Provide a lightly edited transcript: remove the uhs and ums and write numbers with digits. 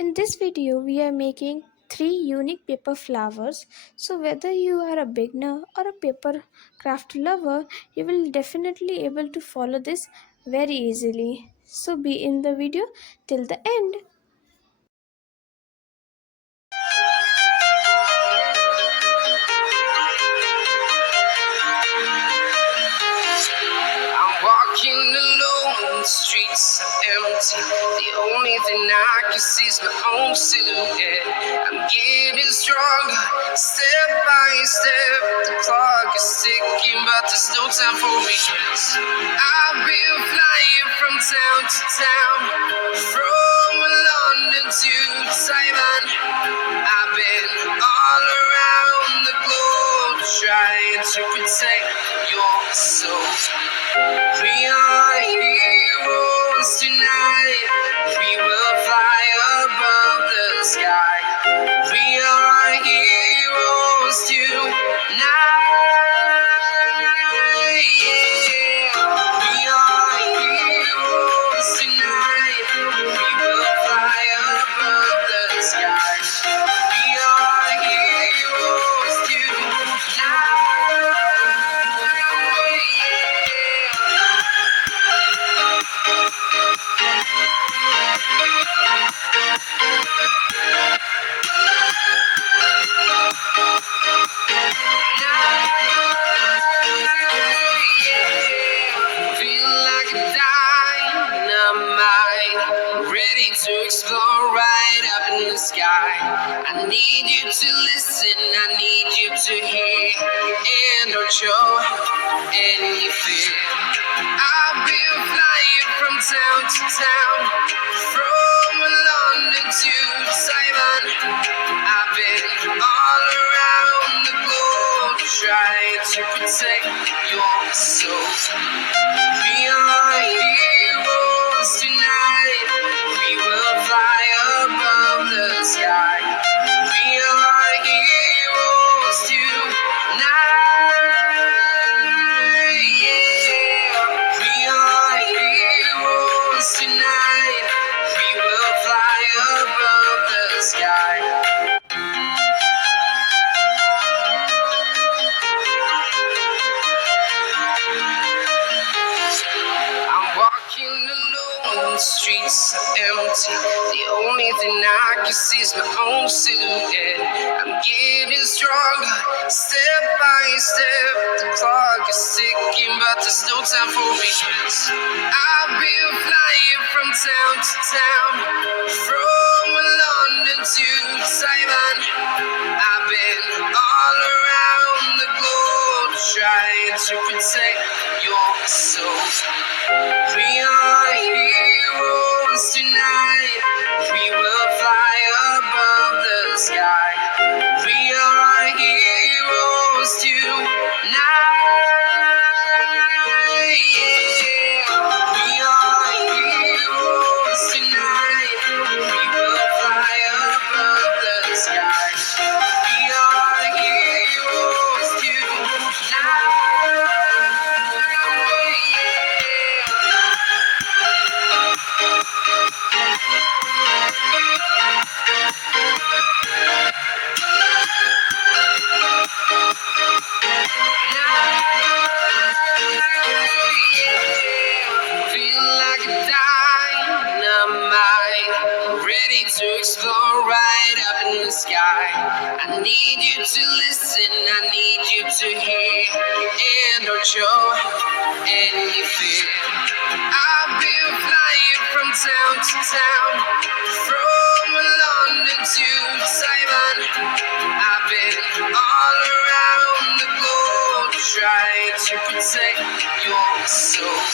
In this video, we are making three unique paper flowers. So whether you are a beginner or a paper craft lover, you will definitely able to follow this very easily. So be in the video till the end. I'm walking alone, the streets are empty. The only thing I can see is my own silhouette. I'm getting stronger, step by step. The clock is ticking, but there's no time for regrets. I've been flying from town to town, from London to Taiwan. I've been all around the globe trying to protect your soul. We are heroes tonight. We will fly above the sky. We are heroes tonight. Yeah. We are heroes tonight. We will fly above the sky. We are heroes tonight. Feel like a dynamite, ready to explode right up in the sky. I need you to listen, I need you to hear, and don't show any fear. I've been flying from town to town, from London to Taiwan. I've been all around the globe trying to protect your soul. We are heroes tonight. We will fly above the sky. We are heroes tonight. Yeah. We are heroes tonight. We will fly above the sky. I'm walking alone, the streets are empty. The only thing I can see is my own silhouette. I'm getting stronger, step by step. The clock is ticking, but there's no time for regrets. I've been flying from town to town, from London to Taiwan. I've been all around the globe trying to protect your soul. We are heroes tonight. We will fly above the sky. We are heroes tonight. Yeah. We are heroes tonight. We will fly above the sky. We are heroes tonight. Feel like a dynamite, ready to explode right up in the sky. I need you to listen, I need you to hear, and don't show any fear. I've been flying from town to town, from London to Taiwan. I've been all around the globe trying to protect your soul.